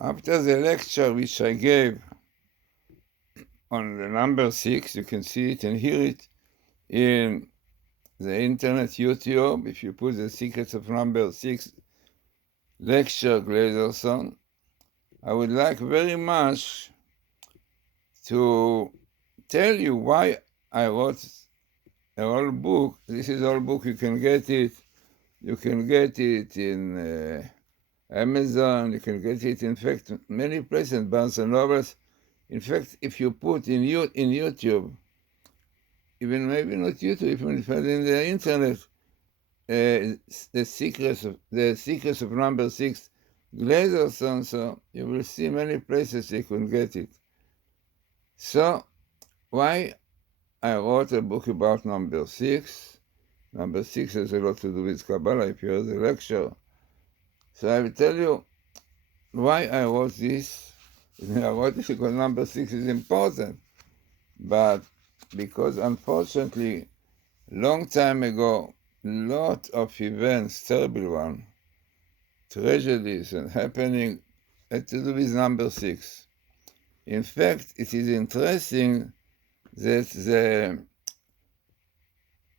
After the lecture which I gave on the number 6, you can see it and hear it in the internet, YouTube. If you put the secrets of number 6 lecture Glazerson, I would like very much to tell you why I wrote a whole book. This is a whole book. You can get it. You can get it in Amazon. You can get it, in fact, many places, Barnes and Nobles. In fact, if you put in YouTube, even maybe not YouTube, even if in the internet, the secrets of number 6 Glazerson, so you will see many places you can get it. So, why I wrote a book about number 6? Number 6 has a lot to do with Kabbalah, if you heard the lecture. So I will tell you why I wrote this. I wrote it because number 6 is important, but because unfortunately, long time ago, lot of events, terrible one, tragedies and happening had to do with number 6. In fact, it is interesting that the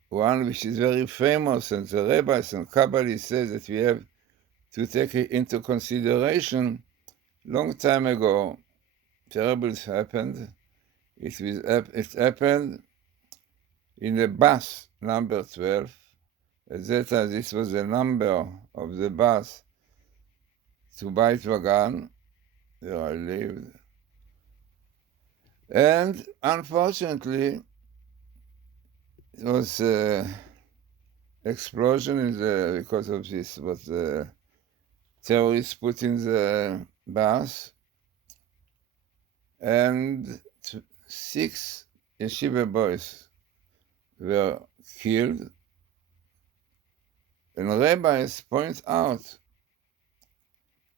one which is very famous, and the rabbis and Kabbalists say that we have to take it into consideration. Long time ago, terrible happened. It happened in the bus number 12. At that time, this was the number of the bus to Beit Vagan, where I lived. And unfortunately, it was explosion because of this, what the terrorists put in the bus, and 6 yeshiva boys were killed. And rabbis point out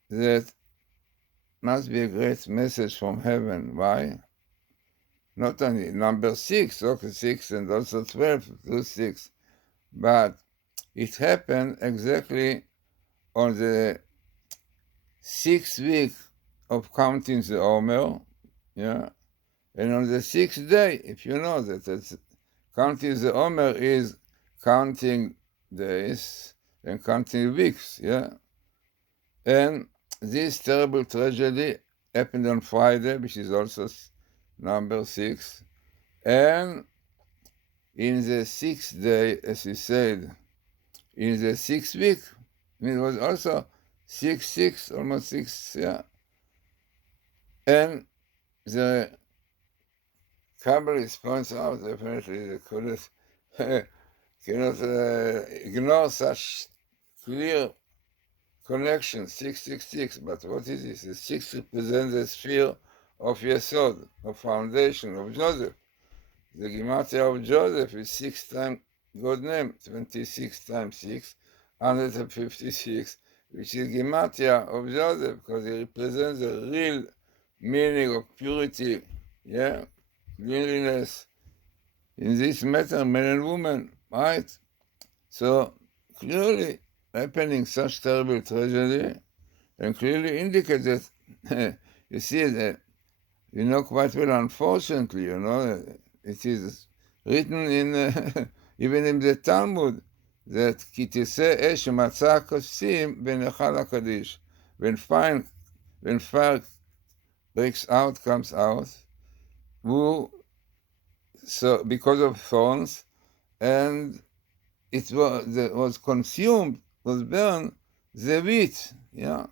that must be a great message from heaven. Why? Not only number 6, okay, 6 and also 12 to 6, but it happened exactly on the 6th week of counting the Omer, yeah, and on the 6th day, if you know that it's, counting the Omer is counting days and counting weeks, yeah, and this terrible tragedy happened on Friday, which is also number 6, and in the 6th day, as he said, in the 6th week, it was also 6, almost 6, yeah, and the Kabbalist points out, definitely, they cannot ignore such clear connection, 666, but what is this? The 6 represents the sphere of Yesod, of foundation, of Joseph. The Gematria of Joseph is 6 times God name, 26 times 6, 156, which is Gematria of Joseph, because it represents the real meaning of purity, yeah, cleanliness, in this matter, man and woman, right? So, clearly, happening such terrible tragedy, and clearly indicates that, you see, that you know quite well, unfortunately, you know, it is written in, even in the Talmud, that כי תצא אש מצא הכוסים בנחל הקדיש. When fire breaks out, comes out, so because of thorns, and it was consumed, was burned, the wheat, yeah.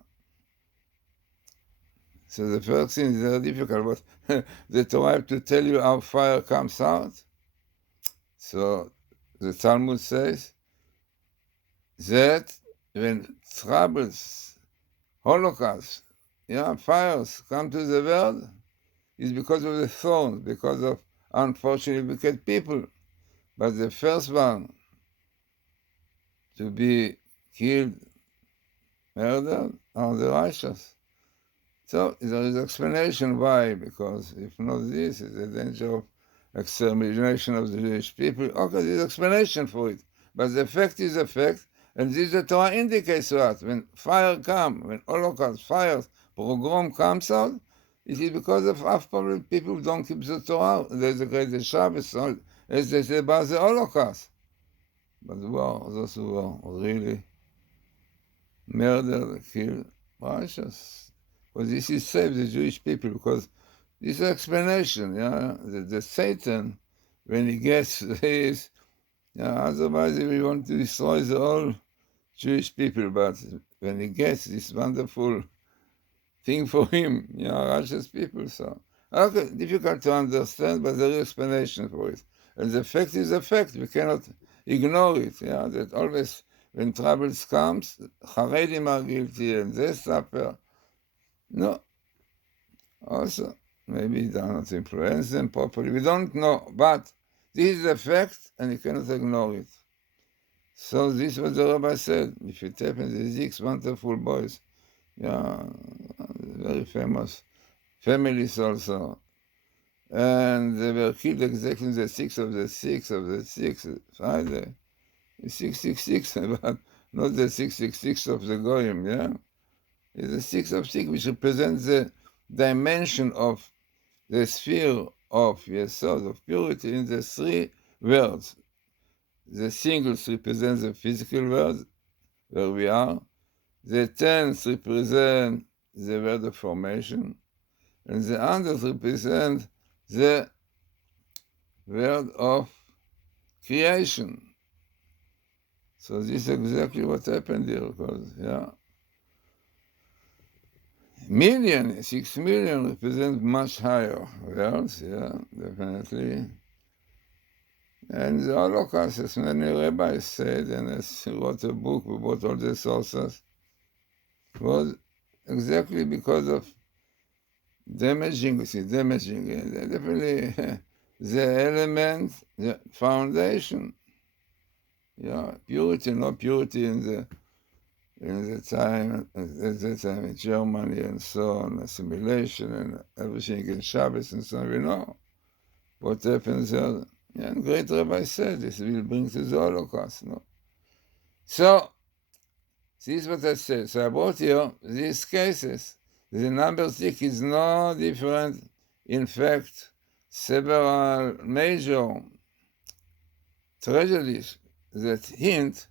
So the first thing is very difficult, but the Torah have to tell you how fire comes out. So the Talmud says that when troubles, Holocaust, yeah, fires come to the world, it's because of the thorns, because of unfortunately wicked people. But the first one to be killed, murdered, are the righteous. So there is explanation why, because if not this, is the danger of extermination of the Jewish people. Okay, there's explanation for it. But the fact is a fact, and this the Torah indicates to us. When fire comes, when Holocaust, fires, pogrom comes out, it is because of half probably people don't keep the Torah. There's a great Shabbos, as they say about the Holocaust. But those who were really murdered, killed, righteous. Because this is save the Jewish people, because this explanation, the Satan, when he gets this, otherwise he will want to destroy the whole Jewish people, but when he gets this wonderful thing for him, righteous people, so okay, difficult to understand, but there is explanation for it. And the fact is a fact, we cannot ignore it, that always when troubles comes, Haredim are guilty and they suffer. No. Also, maybe they are not influence them properly. We don't know, but this is a fact and you cannot ignore it. So this is what the rabbi said. If it happens, the 6 wonderful boys, very famous families also. And they were killed exactly the 6 of the 6 of the 6, Friday. 666, but not the 666 of the Goyim, It's the 6 of 6, which represents the dimension of the sphere of Yesod, of purity, in the 3 worlds. The singles represent the physical world, where we are. The 10s represent the world of formation. And the others represent the world of creation. So this is exactly what happened here, because, 6 million represent much higher worlds, definitely. And the Holocaust, as many rabbis said, and as he wrote a book, we brought all the sources, was exactly because of damaging, definitely the element, the foundation, purity, not purity in the time, at that time in Germany and so on, assimilation and everything in Shabbos and so on, we know what happens there. And great rabbi said, this will bring to the Holocaust, no? So, this is what I said. So I brought here these cases. The number 6 is no different. In fact, several major tragedies that hint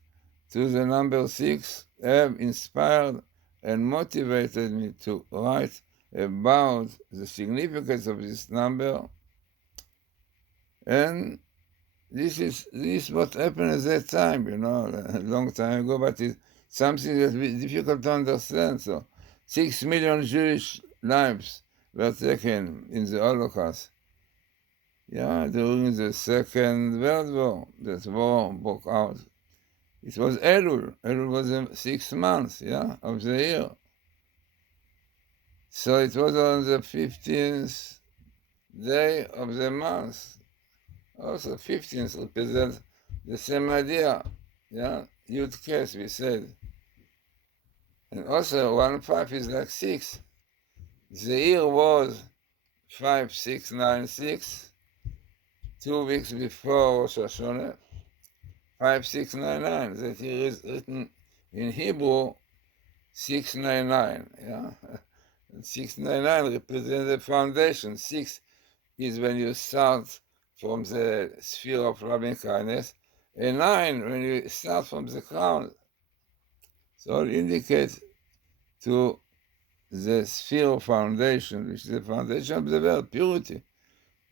to the number 6 have inspired and motivated me to write about the significance of this number. And this is what happened at that time, a long time ago, but it's something that is difficult to understand. So 6 million Jewish lives were taken in the Holocaust. During the Second World War, that war broke out. It was Elul. Elul was the 6th month, of the year. So it was on the 15th day of the month. Also, 15th represents the same idea, Yud Kes, we said. And also, 1-5 is like 6. The year was 5696, 2 weeks before Rosh Hashanah, 5699. That year is written in Hebrew 699, And 699 represents the foundation. 6 is when you start from the sphere of loving kindness, and 9 when you start from the crown. So it indicates to the sphere of foundation, which is the foundation of the world, purity.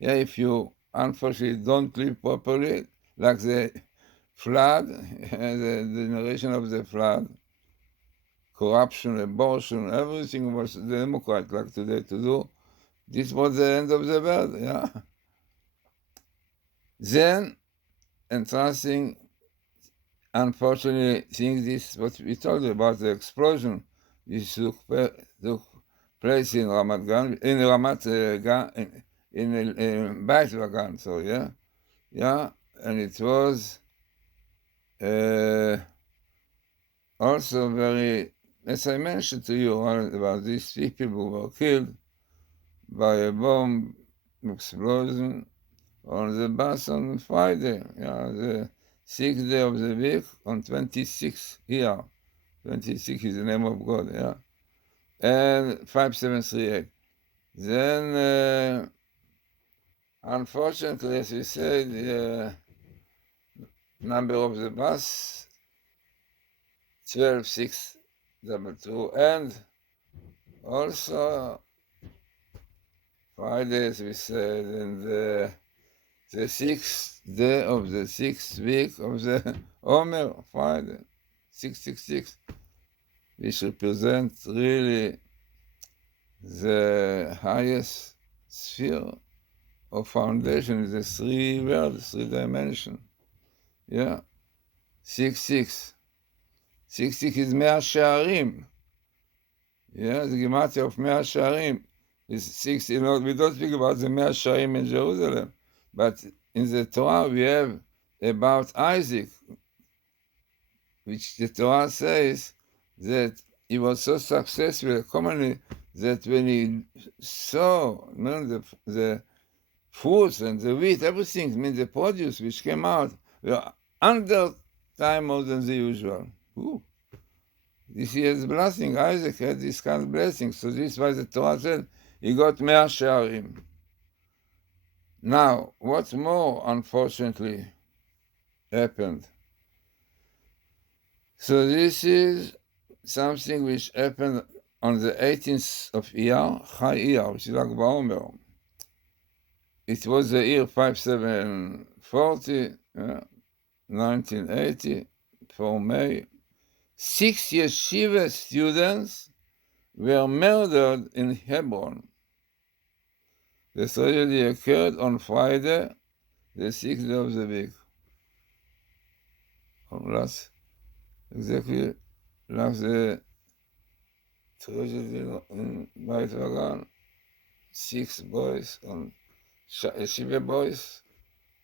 If you unfortunately don't live properly, like the flood, the generation of the flood, corruption, abortion, everything was the Democrat like today to do. This was the end of the world, Then, entrancing, unfortunately, things this what we told you about the explosion. This took place in Ramat Gan, in Ramat Gan, in Beit Vagan, so and it was also very, as I mentioned to you about these people who were killed by a bomb explosion on the bus on Friday, the 6th day of the week, on 26 here. 26 is the name of God, and 5738. Then, unfortunately, as we said, the number of the bus, 12622, and also Friday, as we said, and the sixth day of the sixth week of the Omer, Friday, 666, which represents really the highest sphere of foundation, the three worlds, three dimension. Yeah, 666. 666 is Mea She'arim. Yeah, the Gematria of Mea She'arim is 6. You know, we don't speak about the Mea She'arim in Jerusalem, but in the Torah we have about Isaac, which the Torah says that he was so successful commonly that when he saw the fruits and the wheat, everything, I mean the produce which came out, were 100 times more than the usual. Ooh. This year's blessing, Isaac had this kind of blessing, so this is why the Torah said he got Mea She'arim. Now, what more, unfortunately, happened? So this is something which happened on the 18th of Iyar, Chai Iyar, which is Lag BaOmer. It was the year 5740, 1980, for May. 6 yeshiva students were murdered in Hebron. The tragedy occurred on Friday, the 6th day of the week. Exactly like the tragedy in Beit Vagan, 6 boys, yeshiva boys,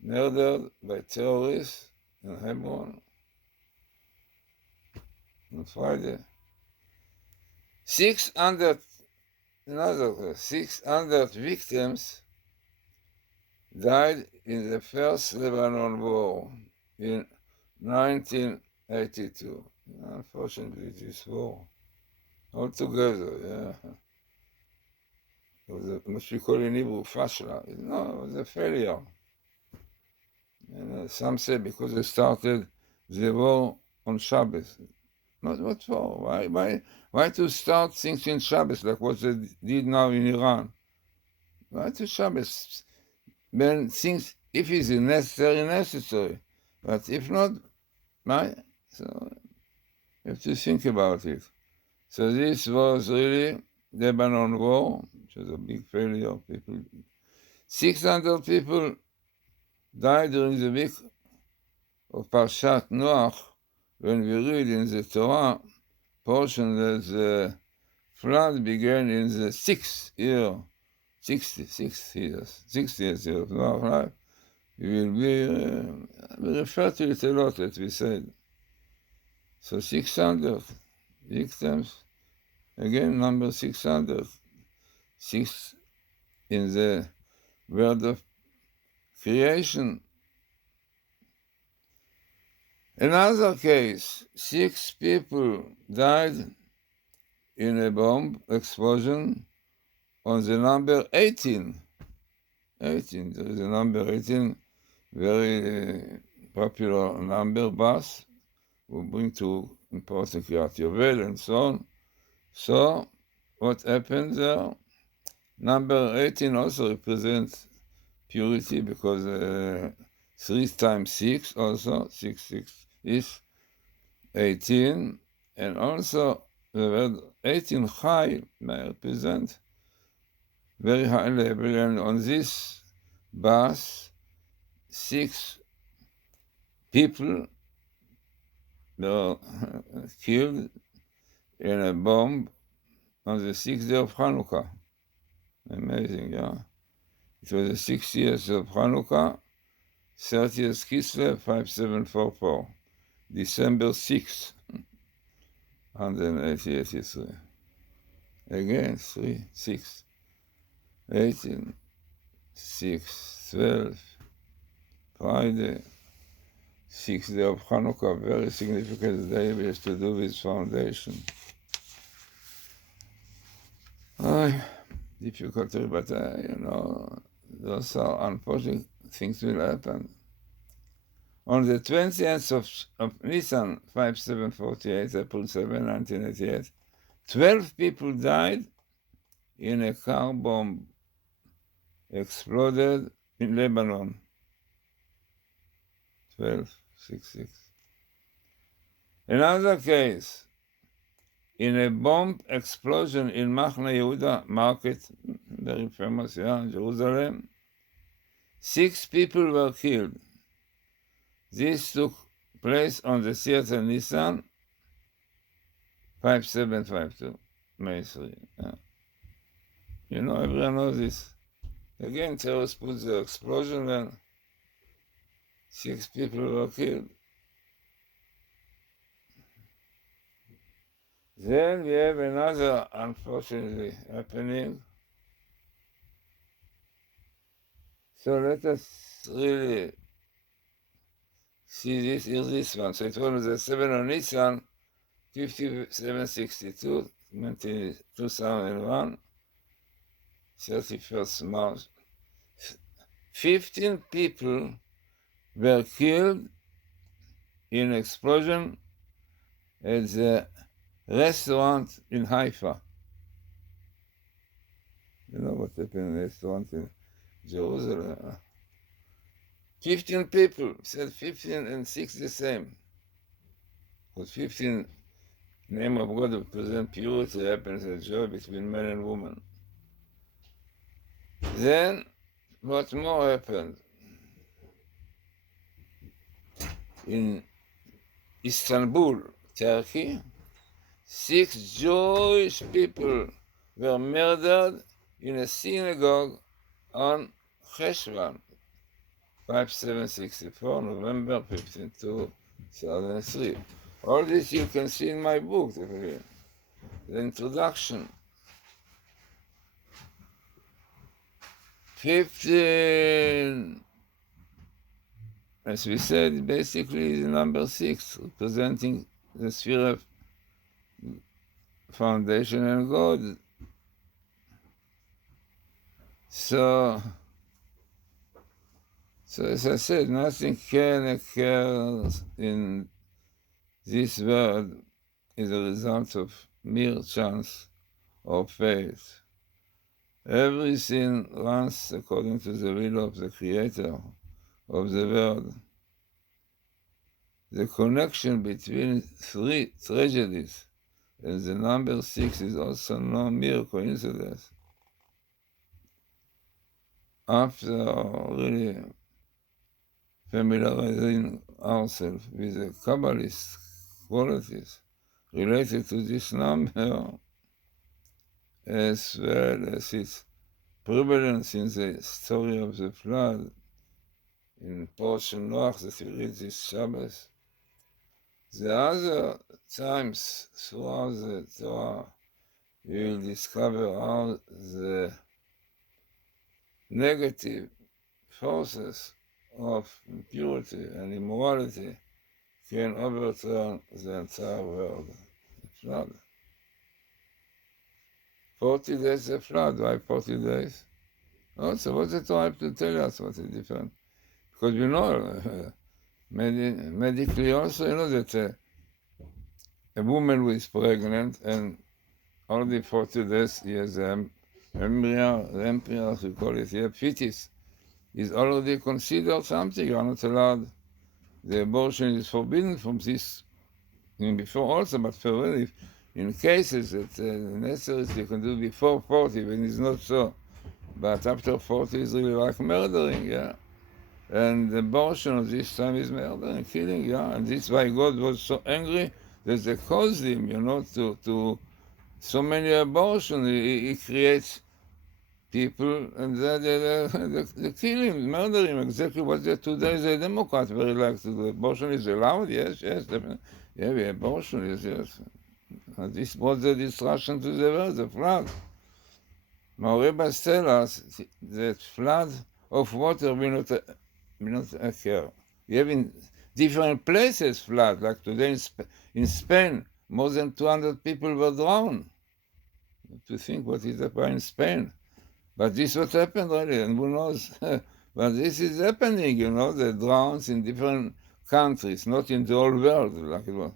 murdered by terrorists in Hebron on Friday. 600 victims died in the First Lebanon War in 1982. Unfortunately, this war altogether, yeah. It was what we call in Hebrew fashla. No, it was a failure. And some say because they started the war on Shabbos. Not what for? Why to start things in Shabbos like what they did now in Iran? Why to Shabbos? When things, if it's necessary. But if not, why? So you have to think about it. So this was really Lebanon War, which was a big failure. 600 people died during the week of Parshat Noach, when we read in the Torah portion that the flood began in the 6th year, 60 years of Noah's life. We refer to it a lot, as we said. So 600 victims, again, number 600, 6 in the world of creation. Another case, 6 people died in a bomb explosion on the number 18. 18, there is a number 18, very popular number bus, will bring to important Kiryat Yovel and so on. So, what happened there? Number 18 also represents purity because 3 times 6 also, 6 is 18, and also the word 18 high may represent very high level, and on this bus, 6 people were killed in a bomb on the 6th day of Hanukkah. Amazing, yeah? It was the 6 years of Hanukkah, 30th Kislev, 5744, December 6th, 183. Again, 3, 6, 18, 6, 12, Friday, 6th day of Hanukkah, very significant day which has to do with foundation. Oh, difficulty, but those are unfortunate things will happen. On the 20th of Nissan 5748, April 7, 1988, 12 people died in a car bomb exploded in Lebanon. 1266. Another case, in a bomb explosion in Machne Yehuda market, very famous here in Jerusalem, 6 people were killed. This took place on the Seattle Nissan 5752, May 3. Everyone knows this. Again, terrorists put the explosion and 6 people were killed. Then we have another, unfortunately, happening. So let us really see this. Here's this one. So it was the 7 on Nissan 5762, 2001, 31st March. 15 people were killed in explosion at the restaurant in Haifa. You know what happened in the restaurant in Jerusalem? 15 people, said 15 and 6 the same. Because 15, name of God represent purity, happens and joy between man and woman. Then, what more happened? In Istanbul, Turkey, 6 Jewish people were murdered in a synagogue on Cheshvan, 5764, November 15, 2003. All this you can see in my book, the introduction. 15, as we said, basically is number 6, representing the sphere of foundation and God. So as I said, nothing can occur in this world is a result of mere chance or fate. Everything runs according to the will of the Creator of the world. The connection between 3 tragedies and the number 6 is also no mere coincidence. After really familiarizing ourselves with the Kabbalist qualities related to this number, as well as its prevalence in the story of the flood, in portion Noach that we read this Shabbos, the other times throughout the Torah, you will discover how the negative forces of impurity and immorality can overturn the entire world. The flood. 40 days of flood. Why 40 days? Also, what's the Torah have to tell us what is different? Because you know, medically also, you know that a woman who is pregnant and only 40 days he has embryo, we call it here, fetus, is already considered something. You are not allowed. The abortion is forbidden from this. I mean, before also, but for really, in cases that necessary, you can do before 40 when it's not so. But after 40 is really like murdering, yeah. And the abortion of this time is murdering, killing, yeah. And this is why God was so angry that they caused him, to so many abortions. He creates people and they kill him, murder him, exactly what today the Democrats very like to do. Abortion is allowed, yes, definitely. Yeah, abortion, yes. And this brought the destruction to the world, the flood. Our rabbis tell us that flood of water will not occur. You have in different places flood, like today in Spain, more than 200 people were drowned. to think what is happening in Spain. But this what happened really, and who knows? But this is happening, the droughts in different countries, not in the whole world like it was.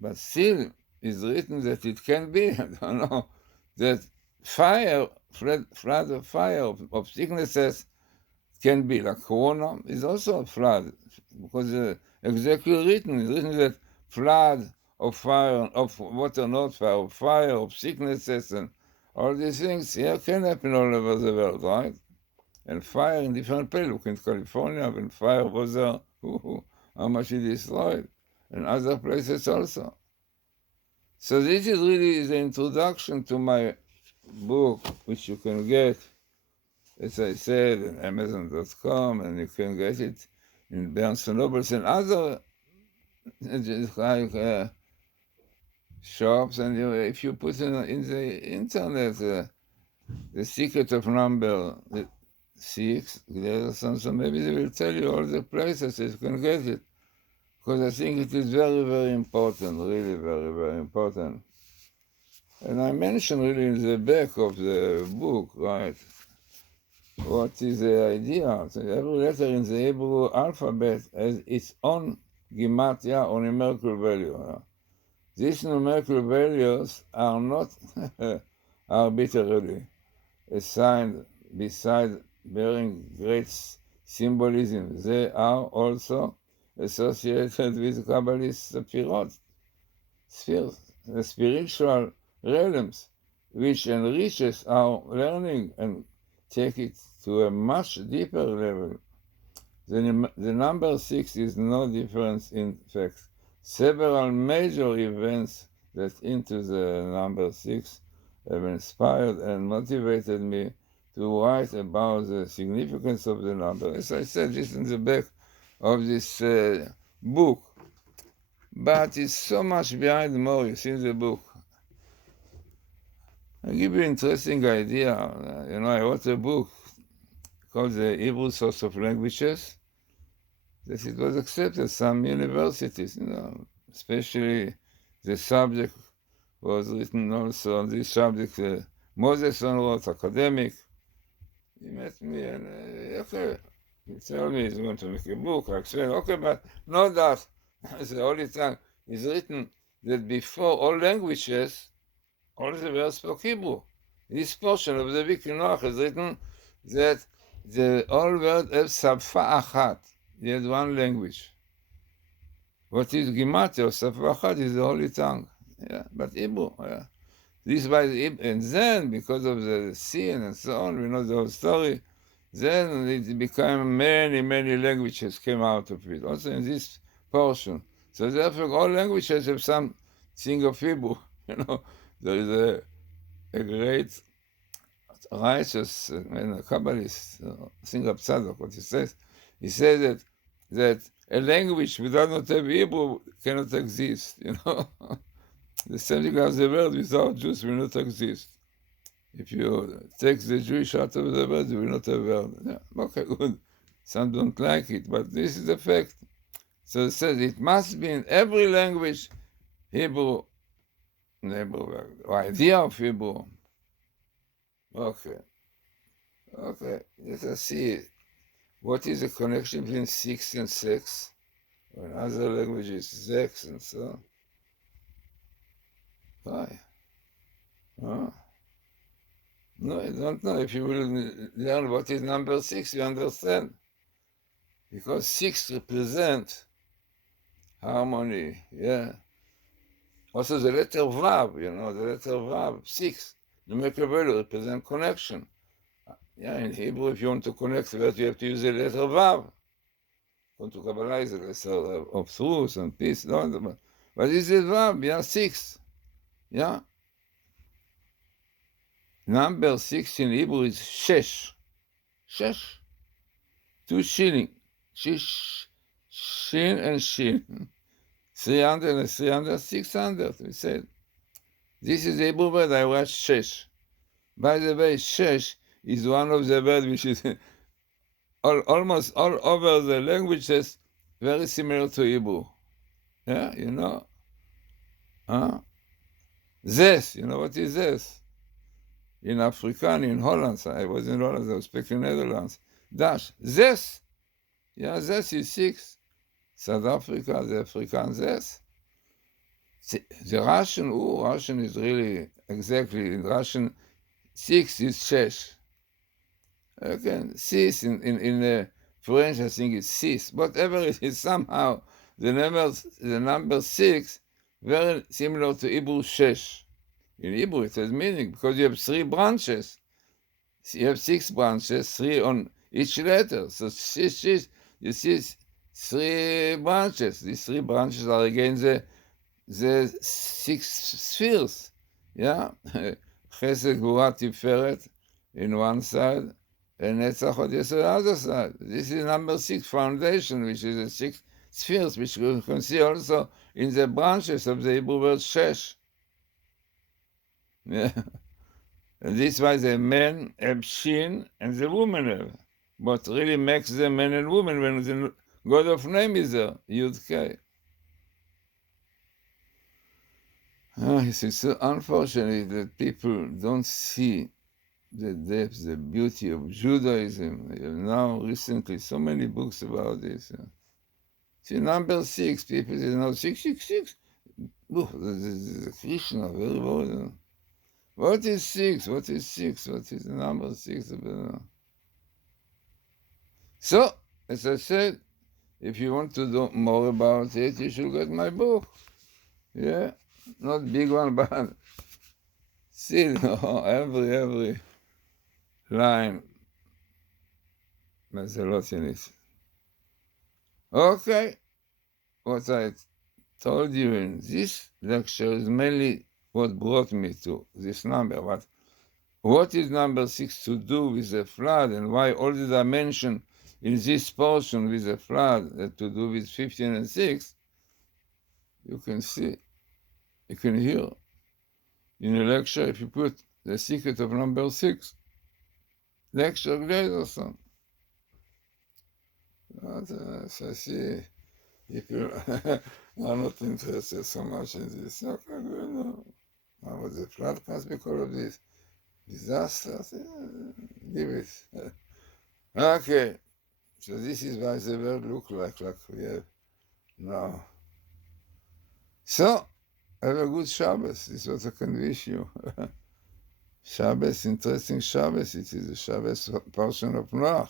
But still, it's written that it can be, I don't know, that fire, flood of fire, of sicknesses can be, like Corona is also a flood, because exactly written, it's written that flood of fire, of water, not fire, of fire, of sicknesses, and all these things here can happen all over the world, right? And fire in different places. Look in California, when fire was there, how much it destroyed, and other places also. So this is really the introduction to my book, which you can get, as I said, on Amazon.com, and you can get it in Barnes & Nobles and other like shops. And if you put in the internet the secret of number 6, Glazerson, so maybe they will tell you all the places that you can get it. Because I think it is very, very important, really very, very important. And I mentioned really in the back of the book, right, what is the idea. So every letter in the Hebrew alphabet has its own gematria or numerical value. These numerical values are not arbitrarily assigned beside bearing great symbolism. They are also associated with Kabbalist spheres, the spiritual realms, which enriches our learning and take it to a much deeper level. The number 6 is no difference in fact. Several major events that into the number 6 have inspired and motivated me to write about the significance of the number. As I said, this in the back of this book. But it's so much behind more, you see in the book. I'll give you an interesting idea. I wrote a book called The Hebrew Source of Languages, that it was accepted at some universities, especially the subject was written also on this subject. Moses wrote, academic. He met me and, okay, he told me he's going to make a book. I explained, okay, but not that. The Holy Tongue is written that before all languages, all the words spoke Hebrew. This portion of the Vikri Noach is written that the all words have Safa Achat. He had one language. What is Gematria or Safa Achat is the Holy Tongue. Yeah, but Hebrew. Yeah. This by the and then because of the sin and so on, we know the whole story. Then it became many, many languages came out of it. Also in this portion. So therefore, all languages have something of Hebrew. There is a great righteous Kabbalist, Singer Tzadok, what he says. He says that a language without not have Hebrew cannot exist. The same thing as the world without Jews will not exist. If you take the Jewish out of the world, you will not have world. Yeah, okay, good. Some don't like it, but this is the fact. So it says it must be in every language Hebrew, or idea of Hebrew. Okay, let us see. What is the connection between 6 and sex? Or in other languages, sex and so on. Why? Huh? No, I don't know. If you will learn what is number 6, you understand. Because 6 represents harmony, yeah. Also the letter Vav, the letter Vav, 6. The numerical value represents connection. Yeah, in Hebrew, if you want to connect with, you have to use the letter Vav. Want to Kabbalah is the letter of truth and peace. No, but this is Vav, yeah, 6. Yeah. Number 6 in Hebrew is Shesh. Shesh. 2 shilling. Shish. Shin and Shin. 300 and 300, 600, we said. This is the Hebrew word I write Shesh. By the way, Shesh is one of the words which is almost all over the languages very similar to Hebrew. Yeah, Zes, what is Zes? in Afrikaans, in Holland. I was in Holland, I was speaking Netherlands. Dutch, 6. Yeah, 6 is 6. South Africa, the Afrikaans 6. The Russian, Russian is really, exactly, in Russian, 6 is 6. Okay, 6 in French, I think it's 6. Whatever it is, somehow, the number 6, very similar to Hebrew 6. In Hebrew, it has meaning, because you have 3 branches. You have 6 branches, 3 on each letter. So 6, you see 3 branches. These 3 branches are again the 6 spheres. Yeah? Chesed, Gvura, Tiferet in one side, and Netzach Hod Yesod on the other side. This is number 6 foundation, which is the 6 spheres, which you can see also in the branches of the Hebrew word Shesh. Yeah. And this is why the men have Shin and the women have. What really makes them men and women when the God of name is there, Yud K. It's so unfortunate that people don't see the depth, the beauty of Judaism. Now, recently, so many books about this. See, number 6, people say, no, 666. The Krishna, very well. What is 6? What is 6? What is the number 6? So, as I said, if you want to know more about it, you should get my book. Yeah, not big one, but still, every line has a lot in it. Okay, what I told you in this lecture is mainly what brought me to this number. But what is number 6 to do with the flood, and why all the dimension in this portion with the flood that to do with 15 and 6, you can see, you can hear in a lecture if you put the secret of number 6, lecture Glazerson. As I see, people are not interested so much in this. Okay, good. No. Now, was the flood comes because of this disaster? Give it. Okay, so this is why the world look like we have now. So, have a good Shabbos. This is what I can wish you. Shabbos, interesting Shabbos. It is the Shabbos portion of Noach.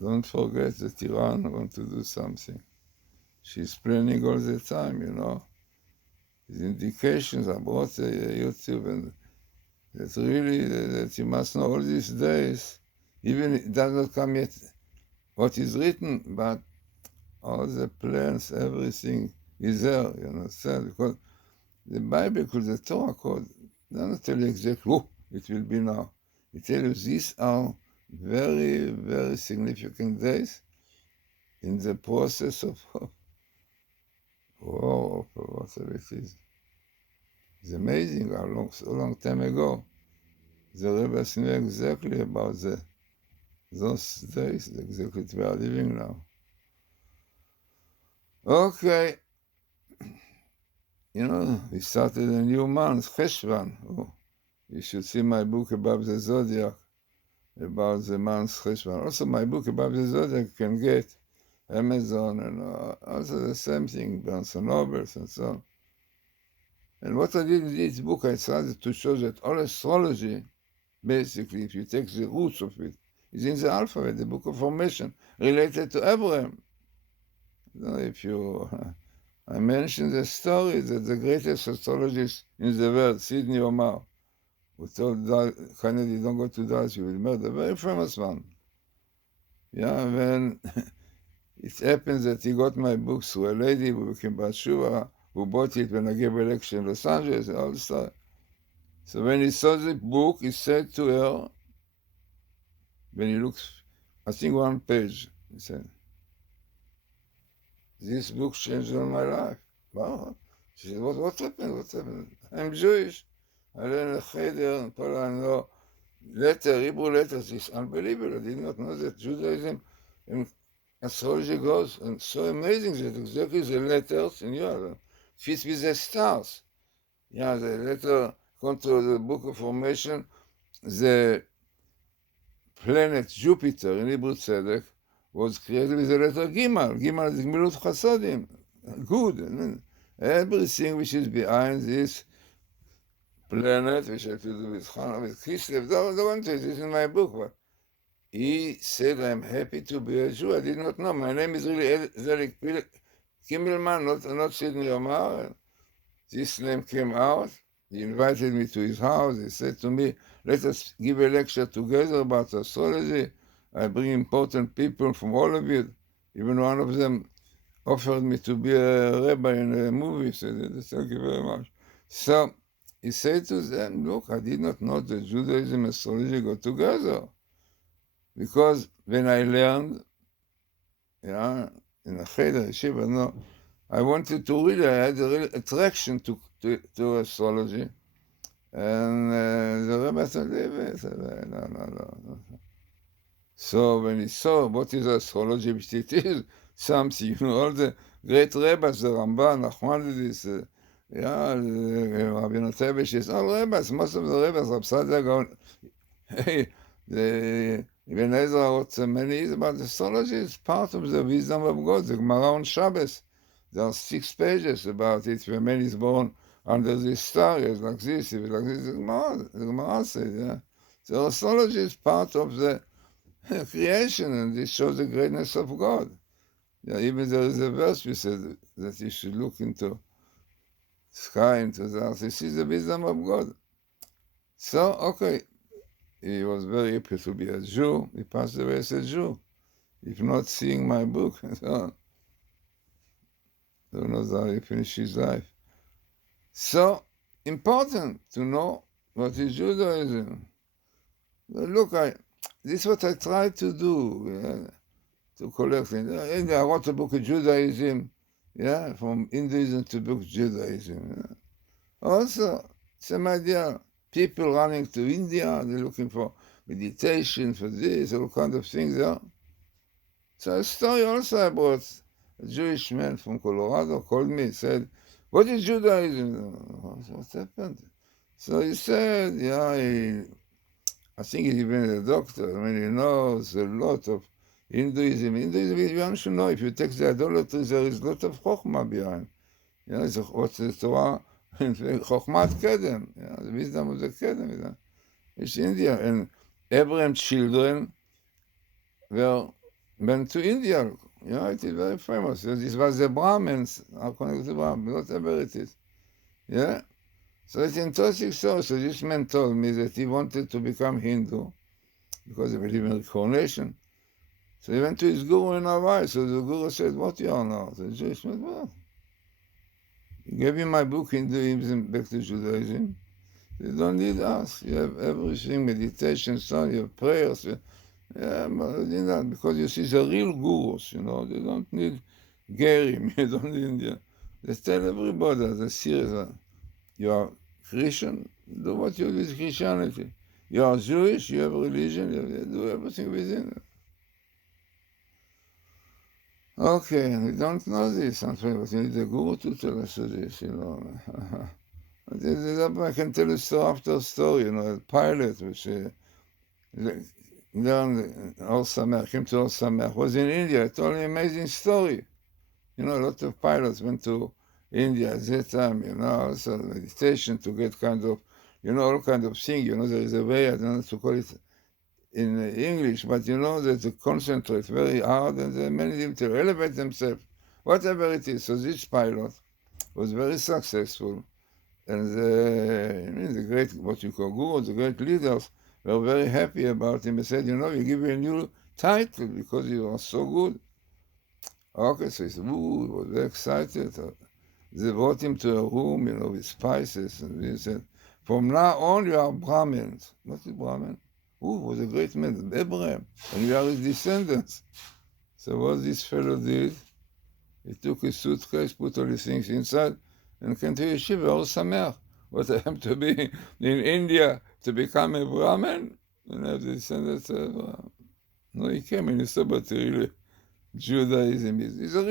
Don't forget that Iran wants to do something. She's planning all the time, you know. These indications I brought YouTube, and that really, that you must know all these days, even it does not come yet what is written, but all the plans, everything is there, you understand? Because the Bible called the Torah code does not tell you exactly, it will be now. It tells you these are very, very significant days in the process of war, of whatever it is. It's amazing how so long time ago, the rabbis knew exactly about those days, exactly what we are living now. Okay. You know, we started a new month, Cheshvan. You should see my book about the zodiac, about the month Cheshvan. Also, my book about the zodiac you can get Amazon, and also the same thing, Barnes and Nobles and so on. And what I did in this book, I started to show that all astrology, basically, if you take the roots of it, is in the alphabet, the book of formation, related to Abraham. You know, if you... I mentioned the story that the greatest astrologist in the world, Sidney Omar, who told Kennedy, don't go to Dallas, you will murder, a very famous one. Yeah, when it happens that he got my books through a lady who became Batshuva, who bought it when I gave a lecture in Los Angeles, and all the stuff. So when he saw the book, he said to her, when he looked, I think one page, he said, this book changed all my life. Wow. She said, what happened? What happened? I'm Jewish. I learned a cheder in Poland, no letter, Hebrew letters. It's unbelievable. I did not know that Judaism and astrology goes, and so amazing that exactly the letters, and fits with the stars. Yeah, the letter according to the Book of Formation, the planet Jupiter in Hebrew Tzedek was created with the letter Gimel. Gimel is Gemilut Chasodim, good. And everything which is behind this planet, which has to do with Chana, with Kislev, don't want to, this is in my book, but he said, I'm happy to be a Jew. I did not know. My name is really Zelik Kimmelman, not Sidney Omar. This name came out. He invited me to his house. He said to me, let us give a lecture together about astrology. I bring important people from all of it. Even one of them offered me to be a rabbi in a movie. He said, thank you very much. So he said to them, look, I did not know that Judaism and astrology go together. Because when I learned, in a cheder, yeshiva, no, I wanted to read, I had a real attraction to astrology. And the rabbi said, no. So when he saw what is astrology, which it is something, all the great rabbis, the Ramban, Nachmanides, Rabbi Notevish, all rabbis, most of the rabbis, Rab Sadia, the Ibn Ezra wrote many about astrology. It's part of the wisdom of God. The Gemara on Shabbos, there are 6 pages about it. When man is born under this star, it's like this, if it's like this. The Gemara says, yeah. So astrology is part of the creation, and this shows the greatness of God. Yeah, even there is a verse we said that you should look into sky, into the earth. This is the wisdom of God. So, okay. He was very happy to be a Jew. He passed away as a Jew. If not seeing my book, so who knows how he finished his life. So, important to know what is Judaism. But look, this is what I try to do, to collect it. I wrote a book of Judaism, from Hinduism to book Judaism. Also, same idea. People running to India, they're looking for meditation, for this, all kind of things there. So a story also I brought. A Jewish man from Colorado called me and said, what is Judaism? What happened? So he said, I think he's even a doctor. I mean, he knows a lot of Hinduism. Hinduism, one should know, if you take the idolatry, there is a lot of chokhmah behind. What's the Torah? Chokhmat Kedem, the wisdom of the Kedem. It's India. And Abraham's children went to India. It is very famous. This was the Brahmins, connected to Brahmins, whatever it is. So it's interesting story. So this man told me that he wanted to become Hindu because he believed in reincarnation. So he went to his guru in Hawaii. So the guru said, what you are now? The Jewish man, well, he gave me my book, Hinduism back to Judaism. They don't need us. You have everything, meditation, you have prayers. But because you see the real gurus, they don't need Gerim, you don't need They tell everybody, they're serious. You are Christian, do what you do with Christianity. You are Jewish, you have religion, you do everything within it. Okay, we don't know this, but you need a guru to tell us this, I can tell you story after story, a pilot which learned Or Sameach, came to Or Sameach, was in India, told me an amazing story. A lot of pilots went to India at that time, also meditation to get kind of, all kind of thing, there is a way, I don't know to call it in English, but that they concentrate very hard and they manage to elevate themselves, whatever it is. So this pilot was very successful, and the great, what you call gurus, the great leaders, were very happy about him. They said, we give you a new title because you are so good. Okay, so he said, he was very excited. They brought him to a room, with spices, and he said, from now on you are Brahmins. What is Brahmin? Was a great man, Abraham, and we are his descendants. So what this fellow did, he took his suitcase, put all his things inside, and came to yeshiva, Or Sameach. What I am to be in India to become a Brahmin, and have the descendants of Abraham. No, he came and he saw, but really, Judaism is a